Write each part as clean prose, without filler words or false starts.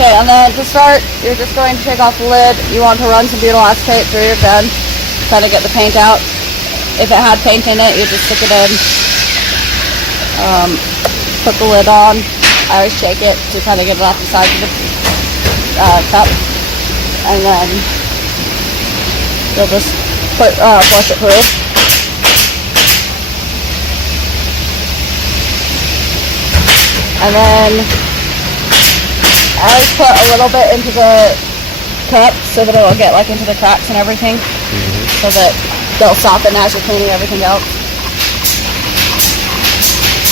Okay, and then to start, you're just going to take off the lid. You want to run some butyl acetate through your gun, try to get the paint out. If it had paint in it, you just stick it in. Put the lid on. I always shake it to kind of get it off the sides of the cup, and then you'll just flush it through. And then I always put a little bit into the cup so that it'll get like into the cracks and everything, so that they'll soften as you're cleaning everything out.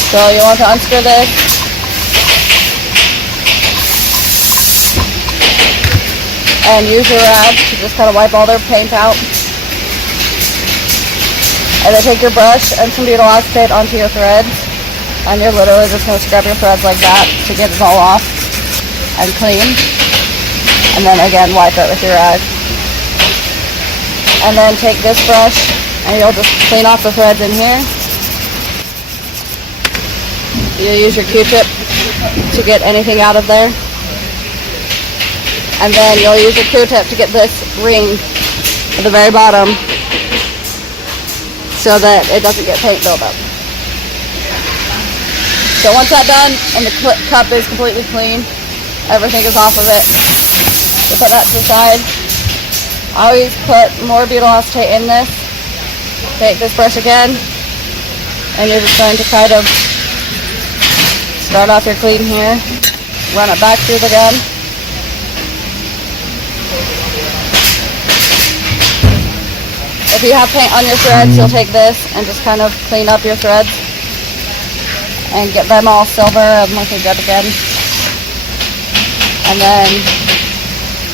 So you want to unscrew this. And use your rag to just kind of wipe all their paint out. And then take your brush and some butyl acetate onto your threads. And you're literally just going to scrub your threads like that to get it all off and clean. And then again, wipe it with your rag. And then take this brush and you'll just clean off the threads in here. You use your Q-tip to get anything out of there. And then you'll use your Q-tip to get this ring at the very bottom so that it doesn't get paint buildup. So once that's done and the cup is completely clean, everything is off of it, you put that to the side. I always put more butyl acetate in this. Take this brush again, and you're just going to kind of start off your clean here, run it back through the gun. If you have paint on your threads, you'll take this and just kind of clean up your threads and get them all silver and looking good again. And then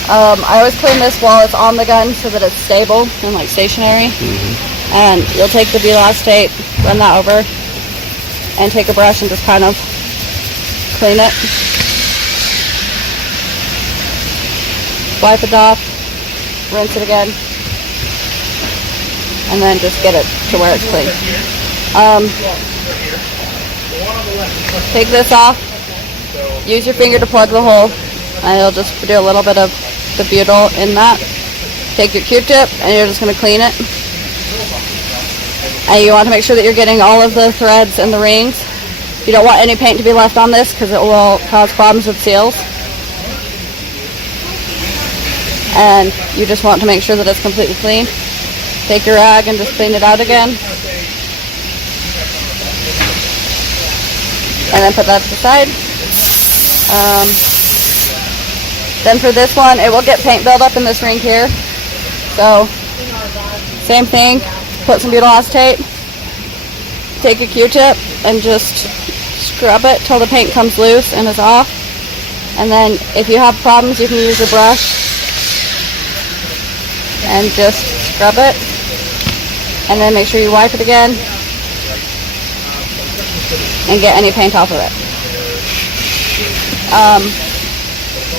I always clean this while it's on the gun so that it's stable and like stationary. And you'll take the butyl acetate, run that over, and take a brush and just kind of clean it. Wipe it off, rinse it again, and then just get it to where it's clean. Take this off, use your finger to plug the hole, and you'll just do a little bit of the butyl in that. Take your Q-tip and you're just going to clean it. And you want to make sure that you're getting all of the threads and the rings. You don't want any paint to be left on this because it will cause problems with seals. And you just want to make sure that it's completely clean. Take your rag and just clean it out again. And then put that to the side. Then for this one, it will get paint buildup in this ring here. So, same thing. Put some butyl acetate. Take a Q-tip and just scrub it till the paint comes loose and is off. And then if you have problems, you can use a brush and just scrub it. And then make sure you wipe it again and get any paint off of it.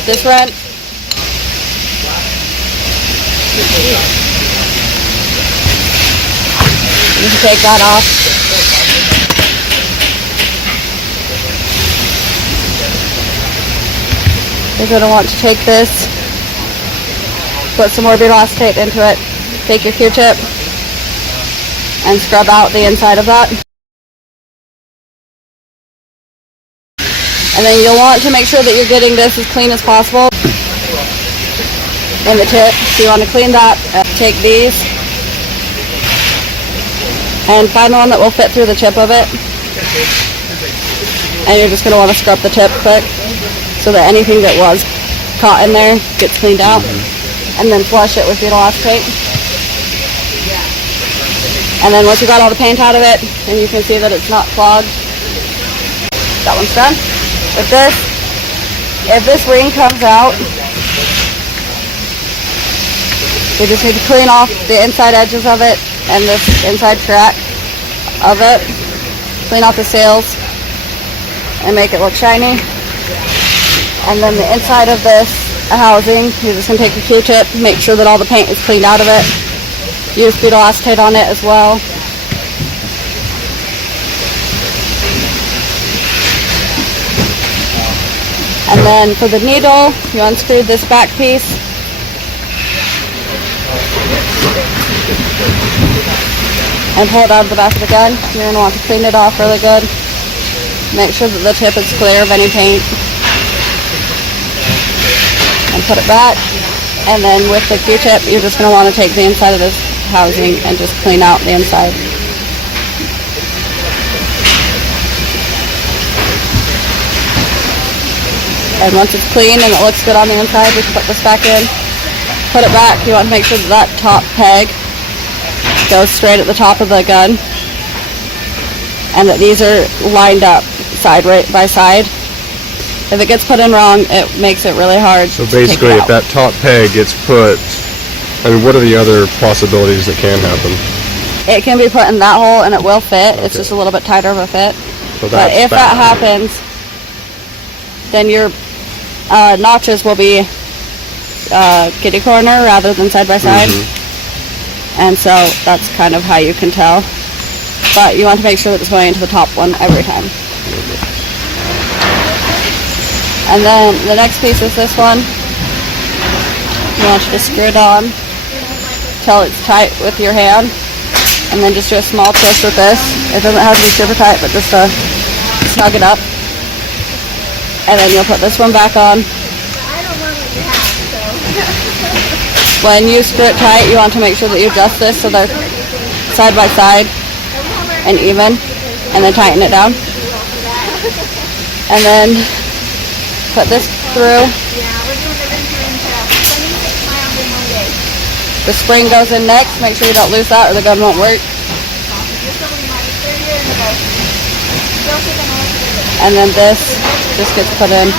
This wrench, you can take that off. You're going to want to take this, put some more butyl acetate into it, take your Q-tip and scrub out the inside of that. And then you'll want to make sure that you're getting this as clean as possible in the tip. So you want to clean that, take these, and find the one that will fit through the tip of it. And you're just going to want to scrub the tip quick so that anything that was caught in there gets cleaned out. And then flush it with butyl acetate. And then once you got all the paint out of it, and you can see that it's not clogged, that one's done. With this, if this ring comes out, you just need to clean off the inside edges of it and this inside crack of it. Clean off the sails and make it look shiny. And then the inside of this housing, you're just going to take a Q-tip, make sure that all the paint is cleaned out of it. Use butyl acetate on it as well. And then for the needle, you unscrew this back piece. And pull it out of the back of the gun. You're going to want to clean it off really good. Make sure that the tip is clear of any paint. And put it back. And then with the Q-tip, you're just going to want to take the inside of this housing and just clean out the inside. And once it's clean and it looks good on the inside, we can put this back in. Put it back. You want to make sure that that top peg goes straight at the top of the gun, and that these are lined up side by side. If it gets put in wrong, it makes it really hard. So basically, if that top peg gets put, I mean, what are the other possibilities that can happen? It can be put in that hole and it will fit. Okay. It's just a little bit tighter of a fit. So but if that happens, then your notches will be kitty corner rather than side by side. And so that's kind of how you can tell. But you want to make sure that it's going into the top one every time. And then the next piece is this one. You want to just screw it on till it's tight with your hand. And then just do a small twist with this. It doesn't have to be super tight, but just to snug it up. And then you'll put this one back on. When you screw it tight, you want to make sure that you adjust this so they're side by side and even, and then tighten it down. And then put this through. The spring goes in next. Make sure you don't lose that or the gun won't work. And then this just gets put in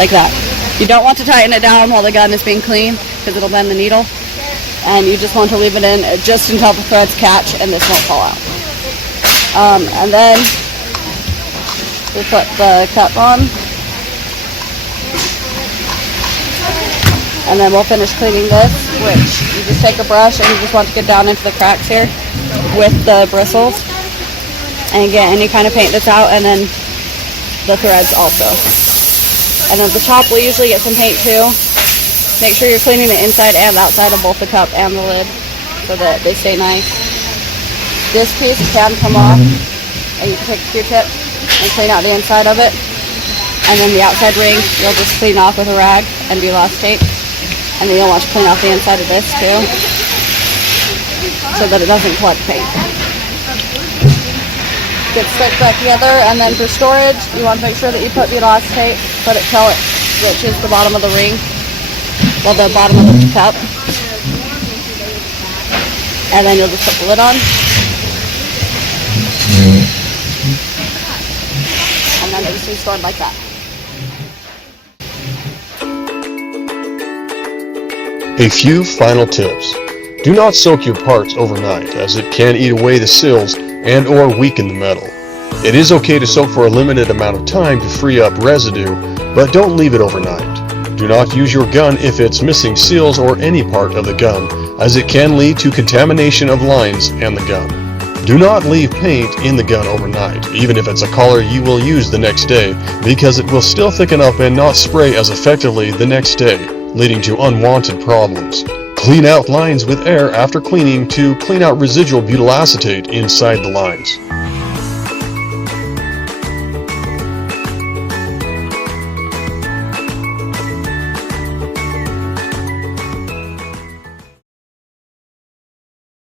like that. You don't want to tighten it down while the gun is being clean because it'll bend the needle. And you just want to leave it in just until the threads catch and this won't fall out. And then we put the cup on. And then we'll finish cleaning this, which you just take a brush and you just want to get down into the cracks here with the bristles and get any kind of paint that's out, and then the threads also. And at the top we'll usually get some paint too. Make sure you're cleaning the inside and outside of both the cup and the lid so that they stay nice. This piece can come off, and you can take a Q-tip and clean out the inside of it. And then the outside ring you'll just clean off with a rag and Bulast tape. And then you'll want to clean off the inside of this too, so that it doesn't collect paint. Get stuck back together, and then for storage, you want to make sure that you put Bulast tape, put it till it reaches the bottom of the ring, well, the bottom of the cup. And then you'll just put the lid on. And then they just be stored like that. A few final tips. Do not soak your parts overnight, as it can eat away the seals and or weaken the metal. It is okay to soak for a limited amount of time to free up residue, but don't leave it overnight. Do not use your gun if it's missing seals or any part of the gun, as it can lead to contamination of lines and the gun. Do not leave paint in the gun overnight, even if it's a color you will use the next day, because it will still thicken up and not spray as effectively the next day, leading to unwanted problems. Clean out lines with air after cleaning to clean out residual butyl acetate inside the lines.